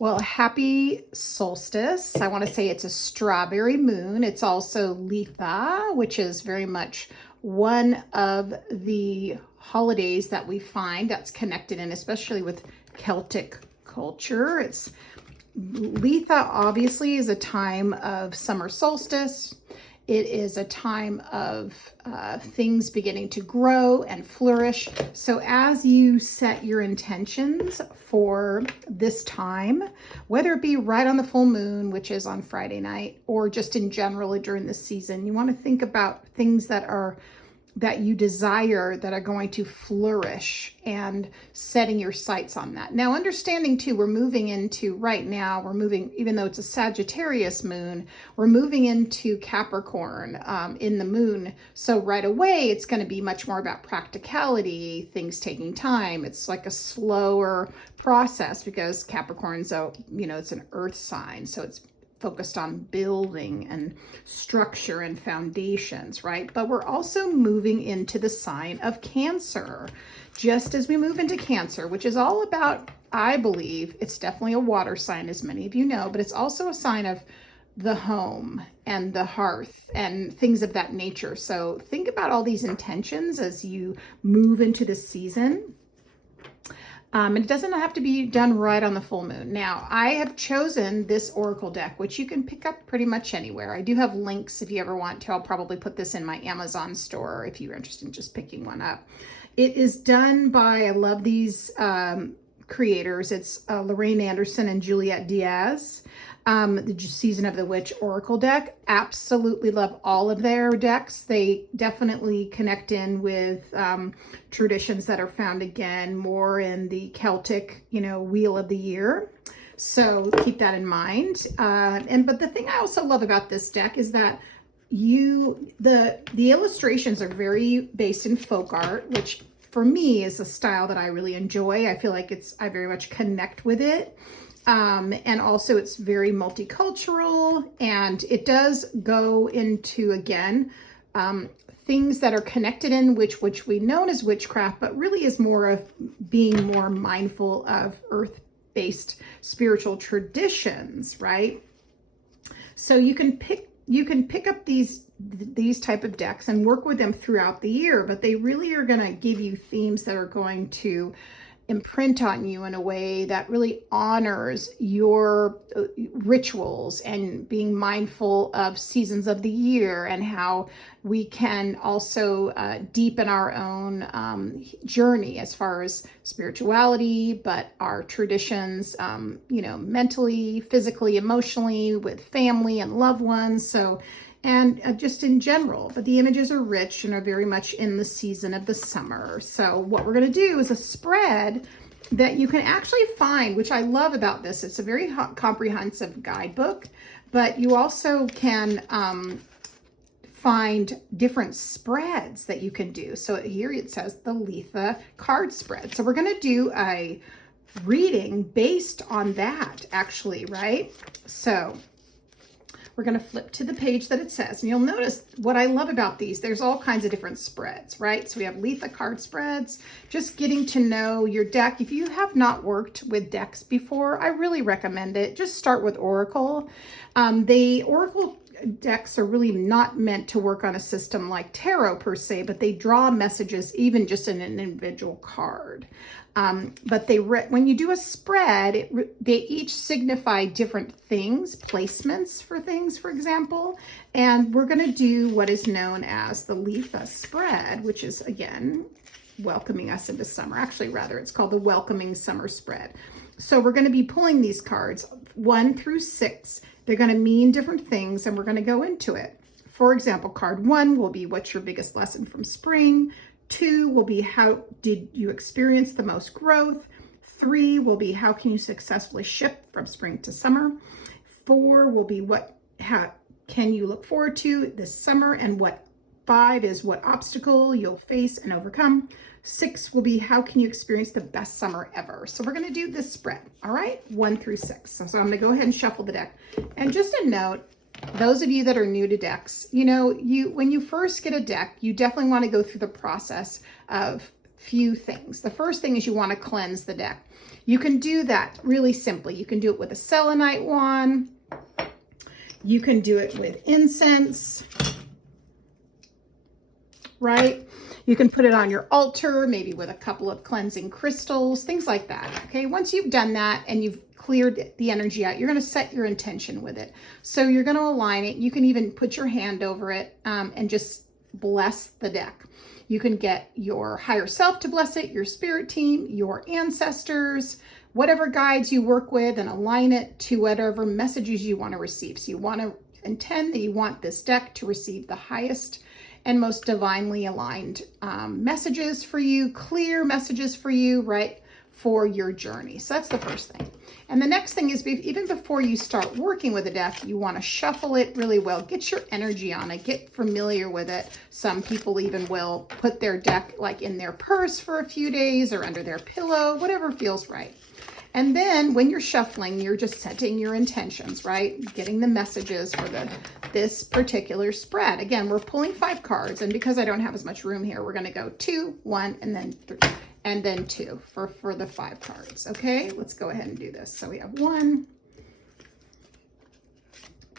Well, happy solstice. I want to say it's a strawberry moon. It's also Litha, which is very much one of the holidays that we find that's connected in, especially with Celtic culture. It's Litha obviously is a time of summer solstice. It is a time of things beginning to grow and flourish. So as you set your intentions for this time, whether it be right on the full moon, which is on Friday night, or just in general during the season, you want to think about things that you desire that are going to flourish and setting your sights on that. Now, understanding too, we're moving into right now, even though it's a Sagittarius moon, we're moving into Capricorn in the moon. So right away, it's going to be much more about practicality, things taking time. It's like a slower process because Capricorn's it's an earth sign. So it's focused on building and structure and foundations, right? But we're also moving into the sign of Cancer. Just as we move into Cancer, which is all about, I believe, it's definitely a water sign, as many of you know, but it's also a sign of the home and the hearth and things of that nature. So think about all these intentions as you move into the season. And it doesn't have to be done right on the full moon. Now, I have chosen this Oracle deck, which you can pick up pretty much anywhere. I do have links if you ever want to. I'll probably put this in my Amazon store if you're interested in just picking one up. It is done by, I love these creators. It's Lorraine Anderson and Juliet Diaz. The Season of the Witch Oracle deck. Absolutely love all of their decks. They definitely connect in with traditions that are found again more in the Celtic, Wheel of the Year. So keep that in mind. But the thing I also love about this deck is that the illustrations are very based in folk art, which for me is a style that I really enjoy. I feel like I very much connect with it. And also it's very multicultural, and it does go into, again, things that are connected in which we know as witchcraft, but really is more of being more mindful of earth-based spiritual traditions, right? So you can pick up these type of decks and work with them throughout the year, but they really are going to give you themes that are going to imprint on you in a way that really honors your rituals and being mindful of seasons of the year and how we can also deepen our own journey as far as spirituality, but our traditions, mentally, physically, emotionally, with family and loved ones. So and just in general, but the images are rich and are very much in the season of the summer. So what we're going to do is a spread that you can actually find, which I love about this. It's a very comprehensive guidebook, but you also can find different spreads that you can do. So here it says the Litha card spread. So we're going to do a reading based on that, actually, right? So we're going to flip to the page that it says, and you'll notice what I love about these. There's all kinds of different spreads, right? So we have Litha card spreads, just getting to know your deck. If you have not worked with decks before, I really recommend it. Just start with Oracle. The Oracle decks are really not meant to work on a system like tarot per se, but they draw messages even just in an individual card. But when you do a spread, they each signify different things, placements for things, for example. And we're going to do what is known as the Litha spread, which is, again, welcoming us into summer. Actually, rather, it's called the Welcoming Summer Spread. So we're going to be pulling these cards 1 through 6. They're going to mean different things, and we're going to go into it. For example, card 1 will be what's your biggest lesson from spring. 2 will be how did you experience the most growth. 3 will be how can you successfully shift from spring to summer. 4 will be how can you look forward to this summer, and 5 is what obstacle you'll face and overcome. 6 will be how can you experience the best summer ever. So we're going to do this spread, all right, 1 through 6. So I'm going to go ahead and shuffle the deck. And just a note, those of you that are new to decks, when you first get a deck, you definitely want to go through the process of few things. The first thing is you want to cleanse the deck. You can do that really simply. You can do it with a selenite wand. You can do it with incense, right? You can put it on your altar, maybe with a couple of cleansing crystals, things like that, okay? Once you've done that and you've cleared the energy out, you're going to set your intention with it. So you're going to align it. You can even put your hand over it and just bless the deck. You can get your higher self to bless it, your spirit team, your ancestors, whatever guides you work with, and align it to whatever messages you want to receive. So you want to intend that you want this deck to receive the highest and most divinely aligned messages for you, clear messages for you, right, for your journey. So that's the first thing. And the next thing is, even before you start working with a deck, you want to shuffle it really well. Get your energy on it. Get familiar with it. Some people even will put their deck like in their purse for a few days or under their pillow, whatever feels right. And then when you're shuffling, you're just setting your intentions, right? Getting the messages for this particular spread. Again, we're pulling 5 cards, and because I don't have as much room here, we're going to go 2, 1, and then 3, and then 2 for the 5 cards. Okay, let's go ahead and do this. So we have 1,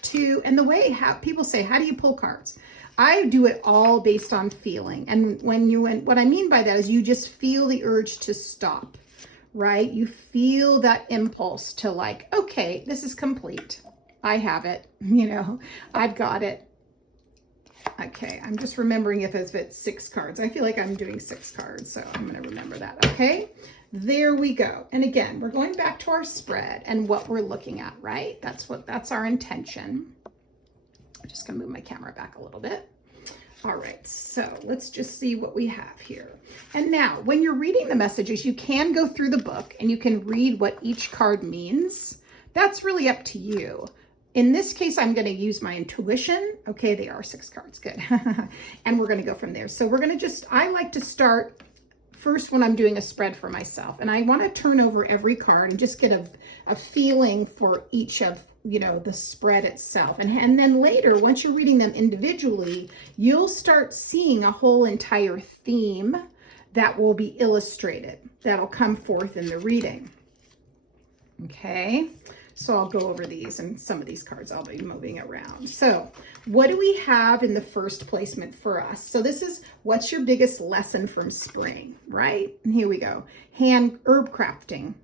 2, and the way people say, how do you pull cards? I do it all based on feeling. And what I mean by that is you just feel the urge to stop. Right? You feel that impulse to like, okay, this is complete. I have it, I've got it. Okay, I'm just remembering if it's 6 cards. I feel like I'm doing 6 cards, so I'm going to remember that. Okay, there we go. And again, we're going back to our spread and what we're looking at, right? That's our intention. I'm just going to move my camera back a little bit. All right, so let's just see what we have here. And now, when you're reading the messages, you can go through the book and you can read what each card means. That's really up to you. In this case, I'm going to use my intuition. Okay, they are 6 cards, good. And we're going to go from there. So we're going to I like to start first when I'm doing a spread for myself. And I want to turn over every card and just get a feeling for each of the spread itself. And then later, once you're reading them individually, you'll start seeing a whole entire theme that will be illustrated, that'll come forth in the reading. Okay, so I'll go over these, and some of these cards I'll be moving around. So what do we have in the first placement for us? So this is, what's your biggest lesson from spring, right? And here we go. Herb crafting.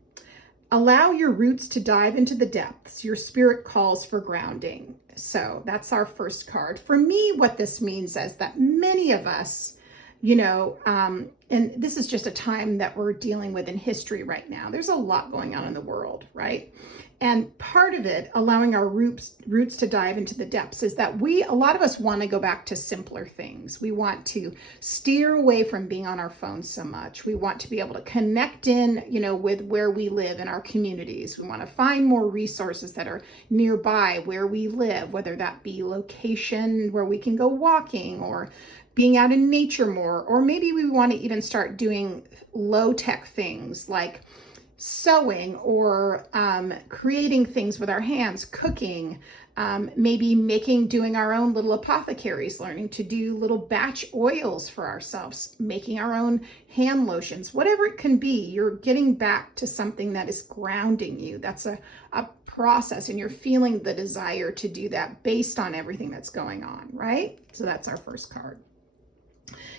Allow your roots to dive into the depths. Your spirit calls for grounding. So that's our first card. For me, what this means is that many of us, and this is just a time that we're dealing with in history right now. There's a lot going on in the world, right? And part of it, allowing our roots to dive into the depths, is that a lot of us want to go back to simpler things. We want to steer away from being on our phones so much. We want to be able to connect in, with where we live in our communities. We want to find more resources that are nearby where we live, whether that be location where we can go walking or being out in nature more, or maybe we want to even start doing low-tech things like sewing or creating things with our hands, cooking, maybe doing our own little apothecaries, learning to do little batch oils for ourselves, making our own hand lotions, whatever it can be. You're getting back to something that is grounding you. That's a process, and you're feeling the desire to do that based on everything that's going on, right? So that's our first card.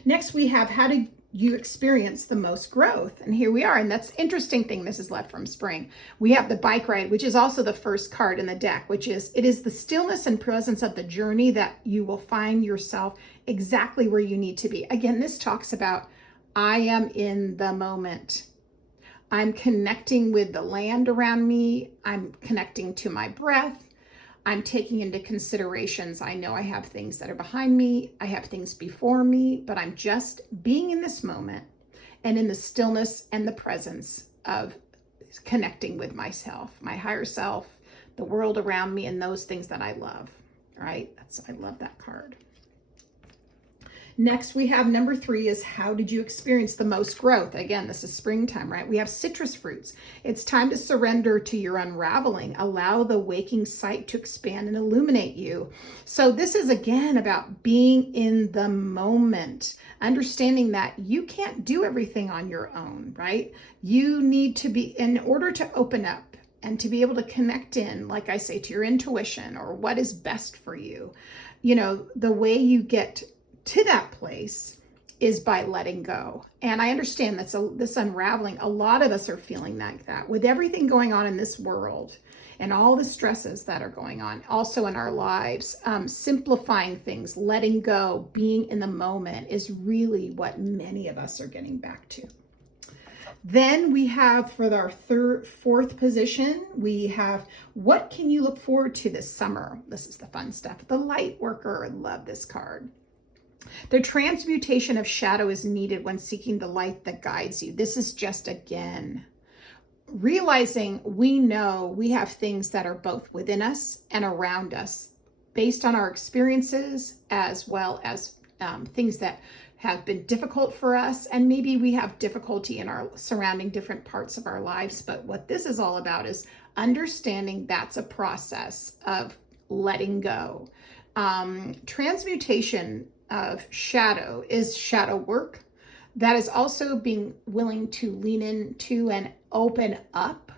Next, we have, how did you experience the most growth? And here we are. And that's interesting thing. This is left from spring. We have the bike ride, which is also the first card in the deck, which is, it is the stillness and presence of the journey that you will find yourself exactly where you need to be. Again, this talks about, I am in the moment. I'm connecting with the land around me. I'm connecting to my breath. I'm taking into considerations. I know I have things that are behind me. I have things before me, but I'm just being in this moment and in the stillness and the presence of connecting with myself, my higher self, the world around me, and those things that I love, right? I love that card. Next, we have number 3 is how did you experience the most growth? Again, this is springtime, right? We have citrus fruits. It's time to surrender to your unraveling. Allow the waking sight to expand and illuminate you. So this is again about being in the moment, understanding that you can't do everything on your own, right? You need to be, in order to open up and to be able to connect in, like I say, to your intuition or what is best for you. You know, the way you get to that place is by letting go. And I understand that's this unraveling. A lot of us are feeling like that with everything going on in this world and all the stresses that are going on also in our lives. Simplifying things, letting go, being in the moment is really what many of us are getting back to. Then we have for our fourth position, we have what can you look forward to this summer? This is the fun stuff. The light worker, I love this card. The transmutation of shadow is needed when seeking the light that guides you. This is just, again, realizing we know we have things that are both within us and around us based on our experiences, as well as things that have been difficult for us. And maybe we have difficulty in our surrounding different parts of our lives. But what this is all about is understanding that's a process of letting go. Transmutation of shadow is shadow work. That is also being willing to lean into and open up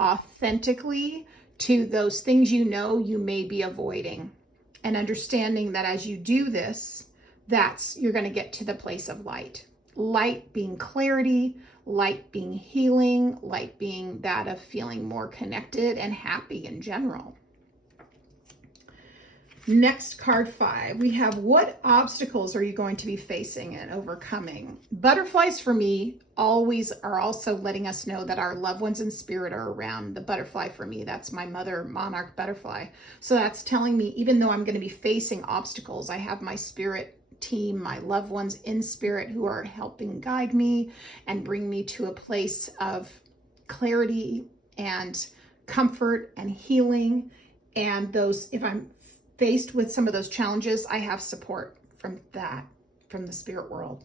authentically to those things you know you may be avoiding, and understanding that as you do this, you're going to get to the place of light. Light being clarity, light being healing, light being that of feeling more connected and happy in general. Next, card 5, we have what obstacles are you going to be facing and overcoming? Butterflies for me always are also letting us know that our loved ones in spirit are around. The butterfly for me, that's my mother monarch butterfly. So that's telling me even though I'm going to be facing obstacles, I have my spirit team, my loved ones in spirit who are helping guide me and bring me to a place of clarity and comfort and healing. And those, if I'm faced with some of those challenges, I have support from the spirit world.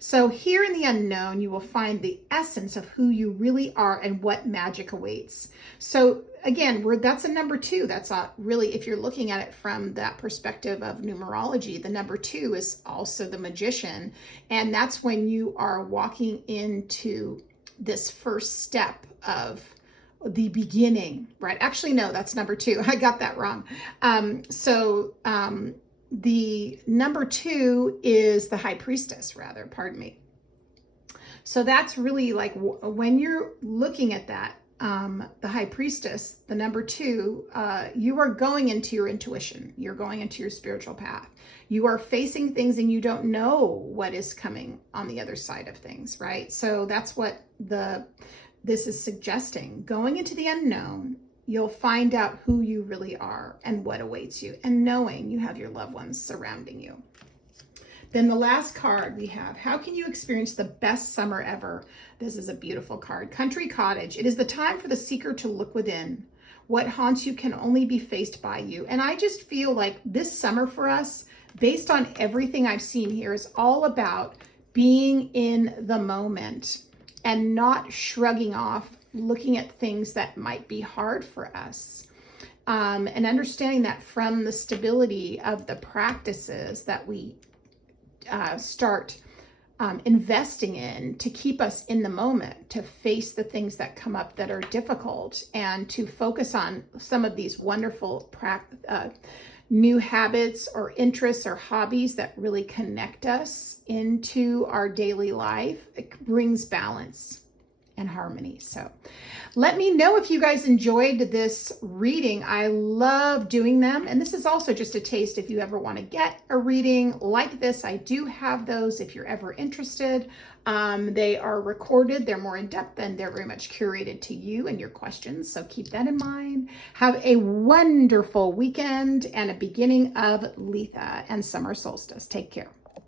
So here in the unknown, you will find the essence of who you really are and what magic awaits. So again, that's a number 2. That's really, if you're looking at it from that perspective of numerology, the number 2 is also the magician. And that's when you are walking into this first step of the beginning, right? Actually, no, that's number 2. I got that wrong. The number 2 is the high priestess, rather, pardon me. So that's really like when you're looking at that, the high priestess, the number 2, you are going into your intuition. You're going into your spiritual path. You are facing things and you don't know what is coming on the other side of things, right? So that's what this is suggesting. Going into the unknown, you'll find out who you really are and what awaits you, and knowing you have your loved ones surrounding you. Then the last card we have, how can you experience the best summer ever? This is a beautiful card. Country Cottage. It is the time for the seeker to look within. What haunts you can only be faced by you. And I just feel like this summer for us, based on everything I've seen here, is all about being in the moment and not shrugging off, looking at things that might be hard for us. And understanding that from the stability of the practices that we start investing in to keep us in the moment, to face the things that come up that are difficult, and to focus on some of these wonderful new habits or interests or hobbies that really connect us into our daily life. It brings balance and harmony. So let me know if you guys enjoyed this reading. I love doing them. And this is also just a taste if you ever want to get a reading like this. I do have those if you're ever interested. They are recorded. They're more in depth and they're very much curated to you and your questions. So keep that in mind. Have a wonderful weekend and a beginning of Litha and summer solstice. Take care.